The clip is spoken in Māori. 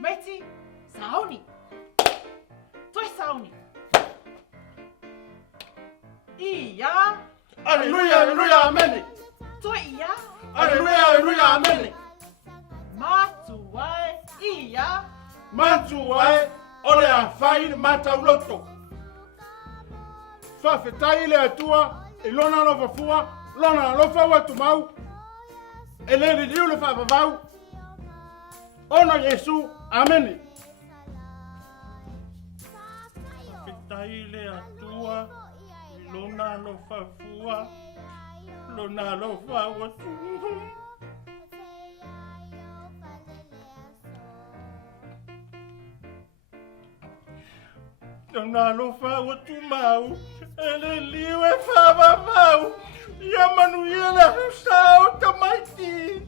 Meti, sauni. Toi sauni. Ia. Alleluia, alleluia, amen. Toi ia. Alleluia, alleluia, amen. Matuai. Ia. Mantuai, ole a fai mata uloto. Fa fetai le atua, e lona lo fafua, lona lo fa watu mau. E le ridiu le fa vavau. Ono Yesu, amen. Fetai le atua, e lona lo fafua, lona lo fa watu. Lona lo fa watu mau, ele liwe fa vavau. Ia manuela sao tamaiti.